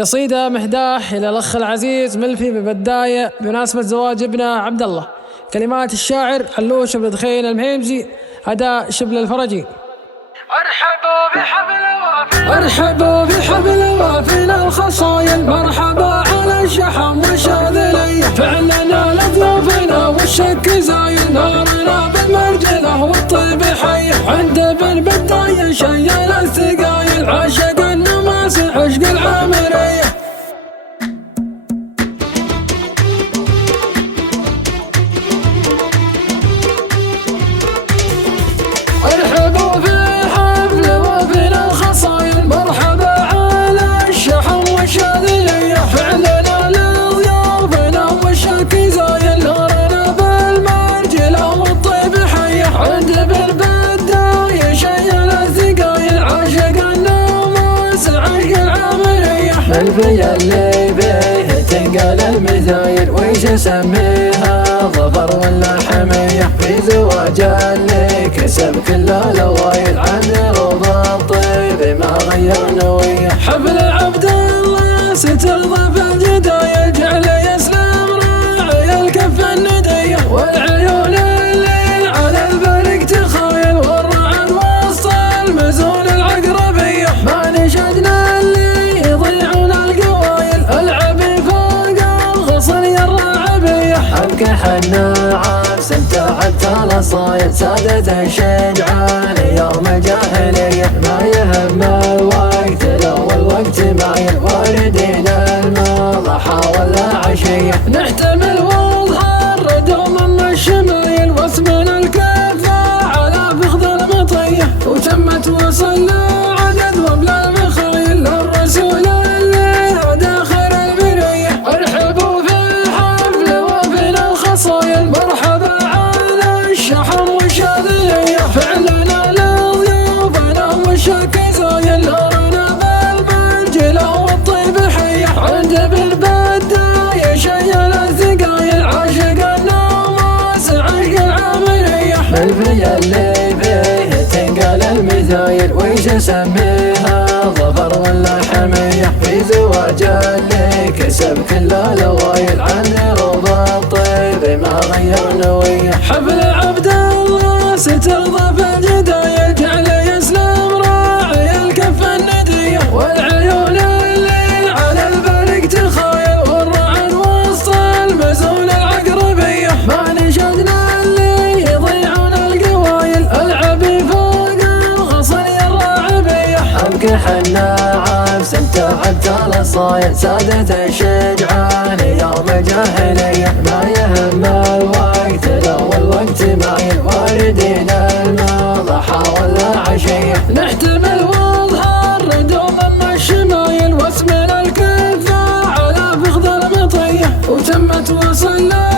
قصيدة مهداة إلى الأخ العزيز ملفي ببداية بمناسبة زواج ابنه عبد الله. كلمات الشاعر علوش بن دخين المهيمزي، أداء شبل الفرجي. ارحبوا بحبل وافينا الخصايل، مرحبا على الشحم والشاذلية، فعلنا لضيوفنا والشك زايل، نارنا بالمرجلة والطيب حي، عند بالبداية شيل الثقايل، عاشق النماس عشق العامرية. ارحبوا في حفل وافينا الخصايل، مرحبا على الشحم والشاذلية، فعلنا لضيوفنا والشك زايل، نارنا بالمرجلة والطيب حي، عند بالبداية شيل الثقايل، عاشق النماس عشق العامرية. ملفي اللي بيه تنقل المثايل، ويش اسميها ظفر ولا حمية، في زواج اللي كسب كل الأوايل، عن روض الطيب ما غير نوية. حفل عبد الله سترضى في الجدايل، جعل يسلم راعي الكف الندية، والعيون اللي على البرق تخايل، والرعد وسط المزون العقربية، ما نشدنا اللي يضيعون القوايل، العبي فوق الغصن يا الراعبية. حبك حنا عبس انتعبت الاصايل، سادة الشجعان يوم الجاهلية، ما يهم الوقت لو الوقت مايل، واردين المضحى ولا عشية، نحتمل واظهر دوما من الشمايل، واسمنا الكفة على فخذ المطية، وتمت وصلنا عدد وبلا المخايل، للرسول اللي داخل البرية. ارحبوا في الحفل وفينا الخصايل، مرحبا على الشحم والشاذلية، فعلنا لضيوفنا والشك زايل، نارنا بالمرجلة والطيب حية، عند بالبداية شيل الثقايل، عاشق النماس عشق العامرية. ملفي اللي بيه تنقل المثايل، ويش اسميها ظفر ولا حمية، في زواج اللي كسب كل الأوايل، عن روض الطيب ما غير نوية. حفل عبد الله سترضى في الجدايل، جعل يسلم راعي الكف الندية، والعيون اللي على البرق تخايل، والرعد وسط المزون العقربية، ما نشدنا اللي يضيعون القوايل، العبي فوق الغصن يا الراعبية. حبك حنا عبس انتعبت الاصايل، سادة الشجعان يوم الجاهلية، ما يهم الوقت لو الوقت مايل، واردين المضحى ولا عشية، نحتمل واظهر دوما من الشمايل، واسمنا الكفة على فخذ المطية، وتمت وصلنا